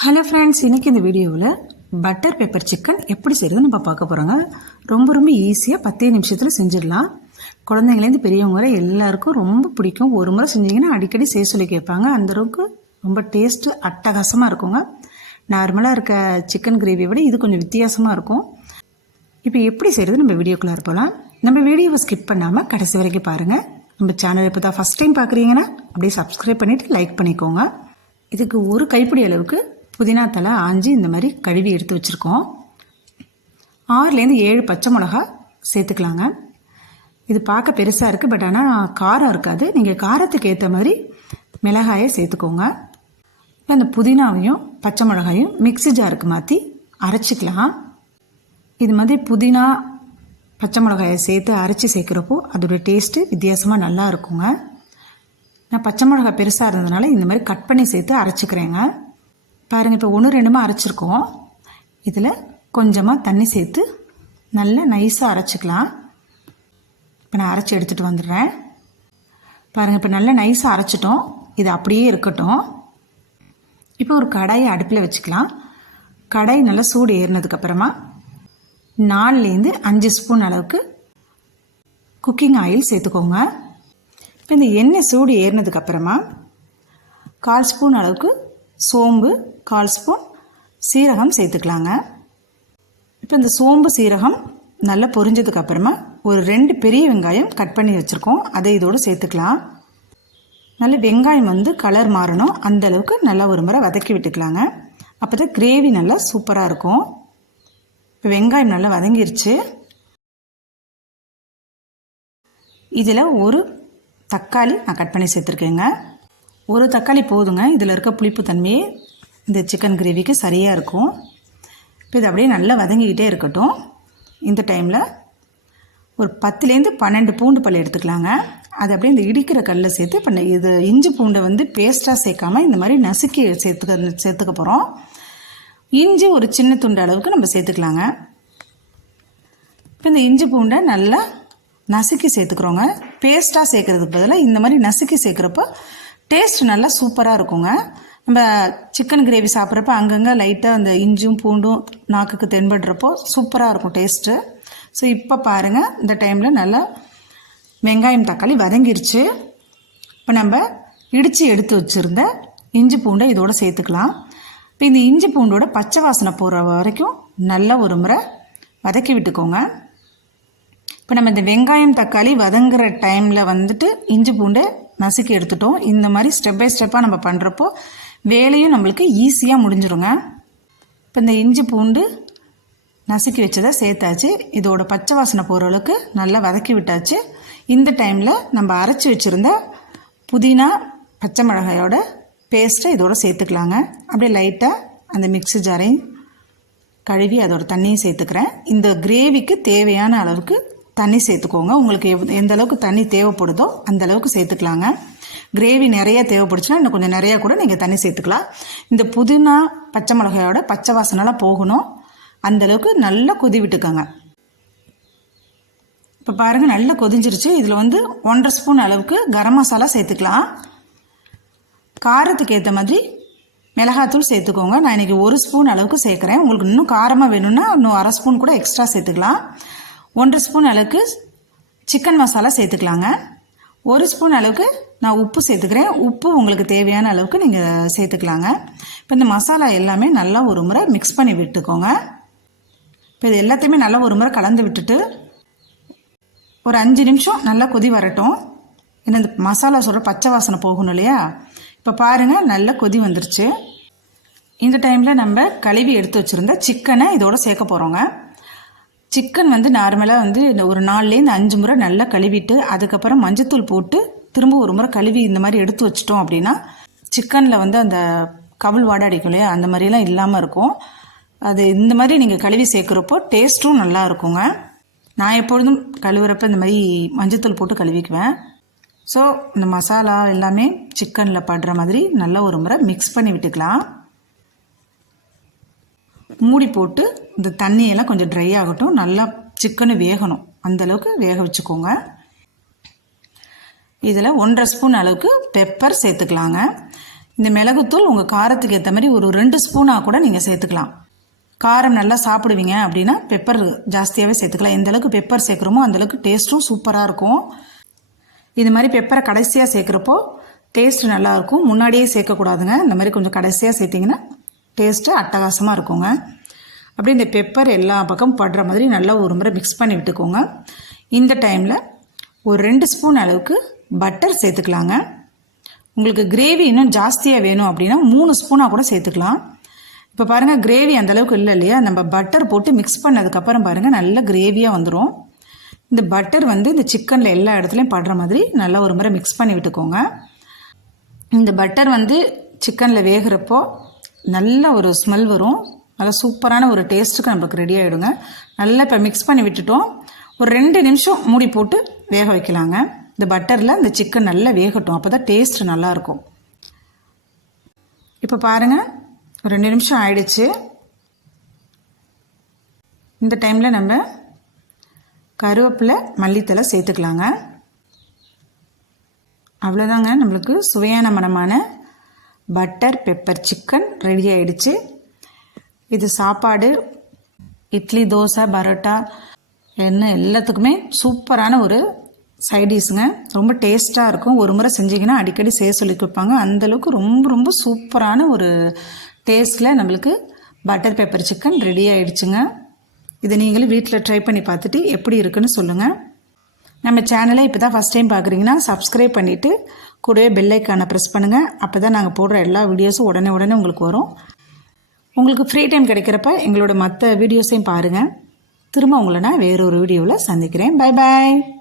Hello friends இன்றைக்கி இந்த வீடியோவில் பட்டர் பெப்பர் சிக்கன் எப்படி செய்கிறதுன்னு நம்ம பார்க்க போகிறோங்க ரொம்ப ரொம்ப ஈஸியாக பத்தே நிமிஷத்தில் செஞ்சிடலாம். குழந்தைங்கலேருந்து பெரியவங்க வரை எல்லாருக்கும் ரொம்ப பிடிக்கும். ஒரு முறை செஞ்சீங்கன்னா அடிக்கடி செய்ய சொல்லி கேட்பாங்க. அந்த அளவுக்கு ரொம்ப டேஸ்ட்டு அட்டகாசமாக இருக்குங்க. நார்மலாக இருக்க சிக்கன் கிரேவியை விட இது கொஞ்சம் வித்தியாசமாக இருக்கும். இப்போ எப்படி செய்கிறது நம்ம வீடியோக்குள்ளே போகலாம் நம்ம வீடியோவை ஸ்கிப் பண்ணாமல் கடைசி வரைக்கும் பாருங்கள் நம்ம சேனல் இப்போ தான் ஃபஸ்ட் டைம் பார்க்குறீங்கன்னா அப்படியே சப்ஸ்கிரைப் பண்ணிவிட்டு லைக் பண்ணிக்கோங்க. இதுக்கு ஒரு கைப்பிடி அளவுக்கு புதினா தலை ஆஞ்சி இந்த மாதிரி கழுவி எடுத்து வச்சுருக்கோம். ஆறுலேருந்து ஏழு பச்சை மிளகா சேர்த்துக்கலாங்க. இது பார்க்க பெருசாக இருக்குது பட் ஆனால் காரம் இருக்காது. நீங்கள் காரத்துக்கு ஏற்ற மாதிரி மிளகாயை சேர்த்துக்கோங்க. அந்த புதினாவையும் பச்சை மிளகாயும் மிக்ஸி ஜாருக்கு மாற்றி அரைச்சிக்கலாம். இது மாதிரி புதினா பச்சை மிளகாயை சேர்த்து அரைச்சி சேர்க்குறப்போ அதோட டேஸ்ட்டு வித்தியாசமாக நல்லா இருக்குங்க. நான் பச்சை மிளகாய் பெருசாக இருந்ததுனால இந்த மாதிரி கட் பண்ணி சேர்த்து அரைச்சிக்கிறேங்க. பாருங்கள் இப்போ ஒன்று ரெண்டுமா அரைச்சிருக்கோம். இதில் கொஞ்சமாக தண்ணி சேர்த்து நல்லா நைஸாக அரைச்சிக்கலாம். இப்போ நான் அரைச்சி எடுத்துகிட்டு வந்துடுறேன். பாருங்கள் இப்போ நல்லா நைஸாக அரைச்சிட்டோம். இது அப்படியே இருக்கட்டும். இப்போ ஒரு கடாயை அடுப்பில் வச்சுக்கலாம். கடாய் நல்லா சூடு ஏறினதுக்கப்புறமா நாலுலேருந்து அஞ்சு ஸ்பூன் அளவுக்கு குக்கிங் ஆயில் சேர்த்துக்கோங்க. இப்போ இந்த எண்ணெய் சூடு ஏறினதுக்கப்புறமா கால் ஸ்பூன் அளவுக்கு சோம்பு கால் ஸ்பூன் சீரகம் சேர்த்துக்கலாங்க. இப்போ இந்த சோம்பு சீரகம் நல்லா பொரிஞ்சதுக்கு அப்புறமா ஒரு ரெண்டு பெரிய வெங்காயம் கட் பண்ணி வச்சுருக்கோம். அதை இதோடு சேர்த்துக்கலாம். நல்ல வெங்காயம் வந்து கலர் மாறணும். அந்த அளவுக்கு நல்லா ஒரு முறை வதக்கி விட்டுக்கலாங்க. அப்போ தான் கிரேவி நல்லா சூப்பராக இருக்கும். இப்போ வெங்காயம் நல்லா வதங்கிருச்சு. இதில் ஒரு தக்காளி நான் கட் பண்ணி சேர்த்துருக்கேங்க. ஒரு தக்காளி போதுங்க. இதில் இருக்க புளிப்பு தன்மையே இந்த சிக்கன் கிரேவிக்கு சரியாக இருக்கும். இப்போ இது அப்படியே நல்லா வதங்கிக்கிட்டே இருக்கட்டும். இந்த டைமில் ஒரு பத்துலேருந்து பன்னெண்டு பூண்டு பல் எடுத்துக்கலாங்க. அது அப்படியே இந்த இடிக்கிற கல்லில் சேர்த்து இப்போ இது இஞ்சி பூண்டை வந்து பேஸ்ட்டாக சேர்க்காம இந்த மாதிரி நசுக்கி சேர்த்துக்க சேர்த்துக்க போகிறோம் இஞ்சி ஒரு சின்ன துண்டு அளவுக்கு நம்ம சேர்த்துக்கலாங்க. இப்போ இந்த இஞ்சி பூண்டை நல்லா நசுக்கி சேர்த்துக்கிறோங்க. பேஸ்ட்டாக சேர்க்கறதுக்கு பதிலாக இந்த மாதிரி நசுக்கி சேர்க்குறப்போ டேஸ்ட் நல்லா சூப்பராக இருக்குங்க. நம்ம சிக்கன் கிரேவி சாப்பிட்றப்ப அங்கங்கே லைட்டாக அந்த இஞ்சும் பூண்டும் நாக்குக்கு தென்படுறப்போ சூப்பராக இருக்கும் டேஸ்ட்டு. ஸோ இப்போ பாருங்கள் இந்த டைமில் நல்லா வெங்காயம் தக்காளி வதங்கிருச்சு. இப்போ நம்ம இடித்து எடுத்து வச்சுருந்த இஞ்சி பூண்டை இதோடு சேர்த்துக்கலாம். இப்போ இந்த இஞ்சி பூண்டோட பச்சை வாசனை போகிற வரைக்கும் நல்லா ஒரு முறை வதக்கி விட்டுக்கோங்க. இப்போ நம்ம இந்த வெங்காயம் தக்காளி வதங்குற டைமில் வந்துட்டு இஞ்சி பூண்டை நசுக்கி எடுத்துட்டோம். இந்த மாதிரி ஸ்டெப் பை ஸ்டெப்பாக நம்ம பண்ணுறப்போ வேலையும் நம்மளுக்கு ஈஸியாக முடிஞ்சிருங்க. இப்போ இந்த இஞ்சி பூண்டு நசுக்கி வச்சதை சேர்த்தாச்சு. இதோட பச்சை வாசனை போகிற அளவுக்கு நல்லா வதக்கி விட்டாச்சு. இந்த டைமில் நம்ம அரைச்சி வச்சுருந்த புதினா பச்சை மிளகாயோட பேஸ்ட்டை இதோட சேர்த்துக்கலாங்க. அப்படியே லைட்டாக அந்த மிக்ஸி ஜாரையும் கழுவி அதோட தண்ணியும் சேர்த்துக்கிறேன். இந்த கிரேவிக்கு தேவையான அளவுக்கு தண்ணி சேர்த்துக்கோங்க. உங்களுக்கு எவ் எந்த அளவுக்கு தண்ணி தேவைப்படுதோ அந்த அளவுக்கு சேர்த்துக்கலாங்க. கிரேவி நிறைய தேவைப்படுச்சுன்னா இன்னும் கொஞ்சம் நிறையா கூட நீங்கள் தண்ணி சேர்த்துக்கலாம். இந்த புதினா பச்சை மிளகாயோட பச்சை வாசனைலாம் போகணும். அந்தளவுக்கு நல்லா கொதி விட்டுக்கோங்க. இப்போ பாருங்கள் நல்லா கொதிஞ்சிருச்சு. இதில் வந்து ஒன்றரை ஸ்பூன் அளவுக்கு கரம் மசாலா சேர்த்துக்கலாம். காரத்துக்கு ஏற்ற மாதிரி மிளகாத்தூள் சேர்த்துக்கோங்க. நான் இன்றைக்கி ஒரு ஸ்பூன் அளவுக்கு சேர்க்குறேன். உங்களுக்கு இன்னும் காரமாக வேணும்னா இன்னும் அரை ஸ்பூன் கூட எக்ஸ்ட்ரா சேர்த்துக்கலாம். ஒன்று ஸ்பூன் அளவுக்கு சிக்கன் மசாலா சேர்த்துக்கலாங்க. ஒரு ஸ்பூன் அளவுக்கு நான் உப்பு சேர்த்துக்கிறேன். உப்பு உங்களுக்கு தேவையான அளவுக்கு நீங்கள் சேர்த்துக்கலாங்க. இப்போ இந்த மசாலா எல்லாமே நல்லா ஒரு முறை மிக்ஸ் பண்ணி விட்டுக்கோங்க. இப்போ இது எல்லாத்தையுமே நல்லா ஒரு முறை கலந்து விட்டுட்டு ஒரு அஞ்சு நிமிஷம் நல்லா கொதி வரட்டும். ஏன்னா இந்த மசாலா சொல்கிற பச்சை வாசனை போகணும் இல்லையா? இப்போ பாருங்கள் நல்லா கொதி வந்துருச்சு. இந்த டைமில் நம்ம கழுவி எடுத்து வச்சுருந்த சிக்கனை இதோடு சேர்க்க போகிறோங்க சிக்கன் வந்து நார்மலாக வந்து இந்த ஒரு நாலுலேருந்து அஞ்சு முறை நல்லா கழுவிட்டு அதுக்கப்புறம் மஞ்சத்தூள் போட்டு திரும்ப ஒரு முறை கழுவி இந்த மாதிரி எடுத்து வச்சிட்டோம் அப்படின்னா சிக்கனில் வந்து அந்த கவுள் வாடை அடிக்கும் இல்லையா அந்த மாதிரிலாம் இல்லாமல் இருக்கும். அது இந்த மாதிரி நீங்கள் கழுவி சேர்க்குறப்போ டேஸ்ட்டும் நல்லா இருக்குங்க. நான் எப்பொழுதும் கழுவுறப்ப இந்த மாதிரி மஞ்சத்தூள் போட்டு கழுவிக்குவேன். ஸோ இந்த மசாலா எல்லாமே சிக்கனில் படுற மாதிரி நல்லா ஒரு முறை மிக்ஸ் பண்ணி விட்டுக்கலாம். மூடி போட்டு இந்த தண்ணியெல்லாம் கொஞ்சம் ட்ரை ஆகட்டும். நல்லா சிக்கனு வேகணும். அந்தளவுக்கு வேக வச்சுக்கோங்க. இதில் ஒன்றரை ஸ்பூன் அளவுக்கு பெப்பர் சேர்த்துக்கலாங்க. இந்த மிளகுத்தூள் உங்கள் காரத்துக்கு ஏற்ற மாதிரி ஒரு ரெண்டு ஸ்பூனாக கூட நீங்கள் சேர்த்துக்கலாம். காரம் நல்லா சாப்பிடுவீங்க அப்படின்னா பெப்பர் ஜாஸ்தியாகவே சேர்த்துக்கலாம். எந்த அளவுக்கு பெப்பர் சேர்க்குறோமோ அந்தளவுக்கு டேஸ்ட்டும் சூப்பராக இருக்கும். இது மாதிரி பெப்பரை கடைசியாக சேர்க்குறப்போ டேஸ்ட் நல்லாயிருக்கும் முன்னாடியே சேர்க்கக்கூடாதுங்க. இந்த மாதிரி கொஞ்சம் கடைசியாக சேர்த்திங்கன்னா டேஸ்ட்டு அட்டகாசமாக இருக்குங்க. அப்படியே இந்த பெப்பர் எல்லா பக்கம் படுற மாதிரி நல்லா ஒரு முறை மிக்ஸ் பண்ணி விட்டுக்கோங்க. இந்த டைமில் ஒரு ரெண்டு ஸ்பூன் அளவுக்கு பட்டர் சேர்த்துக்கலாங்க. உங்களுக்கு கிரேவி இன்னும் ஜாஸ்தியாக வேணும் அப்படின்னா மூணு ஸ்பூனாக கூட சேர்த்துக்கலாம். இப்போ பாருங்கள் கிரேவி அந்தளவுக்கு இல்லை இல்லையா? நம்ம பட்டர் போட்டு மிக்ஸ் பண்ணதுக்கப்புறம் பாருங்கள் நல்ல கிரேவியாக வந்துடும் இந்த பட்டர் வந்து இந்த சிக்கனில் எல்லா இடத்துலையும் படுற மாதிரி நல்லா ஒரு முறை மிக்ஸ் பண்ணி விட்டுக்கோங்க. இந்த பட்டர் வந்து சிக்கனில் வேகிறப்போ நல்ல ஒரு ஸ்மெல் வரும். நல்லா சூப்பரான ஒரு டேஸ்ட்டுக்கு நமக்கு ரெடி ஆகிடுங்க நல்லா இப்போ மிக்ஸ் பண்ணி விட்டுட்டோம். ஒரு ரெண்டு நிமிஷம் மூடி போட்டு வேக வைக்கலாங்க. இந்த பட்டரில் இந்த சிக்கன் நல்லா வேகட்டும். அப்போ தான் டேஸ்ட் நல்லாயிருக்கும். இப்போ பாருங்கள் ஒரு ரெண்டு நிமிஷம் ஆயிடுச்சு. இந்த டைமில் நம்ம கருவேப்பிலை மல்லித்தலை சேர்த்துக்கலாங்க. அவ்வளோதாங்க நம்மளுக்கு சுவையான மனமான பட்டர் பெப்பர் சிக்கன் ரெடி ஆயிடுச்சு. இது சாப்பாடு இட்லி தோசை பரோட்டா என்ன எல்லாத்துக்குமே சூப்பரான ஒரு சைடிஷ்ங்க ரொம்ப டேஸ்ட்டாக இருக்கும். ஒரு முறை செஞ்சிங்கன்னா அடிக்கடி செய்ய சொல்லி கொடுப்பாங்க. அந்தளவுக்கு ரொம்ப ரொம்ப சூப்பரான ஒரு டேஸ்ட்டில் நம்மளுக்கு பட்டர் பெப்பர் சிக்கன் ரெடி ஆகிடுச்சுங்க இதை நீங்களும் வீட்டில் ட்ரை பண்ணி பார்த்துட்டு எப்படி இருக்குன்னு சொல்லுங்கள் நம்ம சேனலை இப்போ தான் ஃபஸ்ட் டைம் பார்க்குறீங்கன்னா சப்ஸ்கிரைப் பண்ணிவிட்டு கூடவே பெல்லைக்கானை ப்ரெஸ் பண்ணுங்கள் அப்போ தான் நாங்கள் போடுற எல்லா வீடியோஸும் உடனே உடனே உங்களுக்கு வரும். உங்களுக்கு ஃப்ரீ டைம் கிடைக்கிறப்ப எங்களோட மற்ற வீடியோஸையும் பாருங்கள் திரும்ப உங்களை நான் வேறொரு வீடியோவில் சந்திக்கிறேன். Bye bye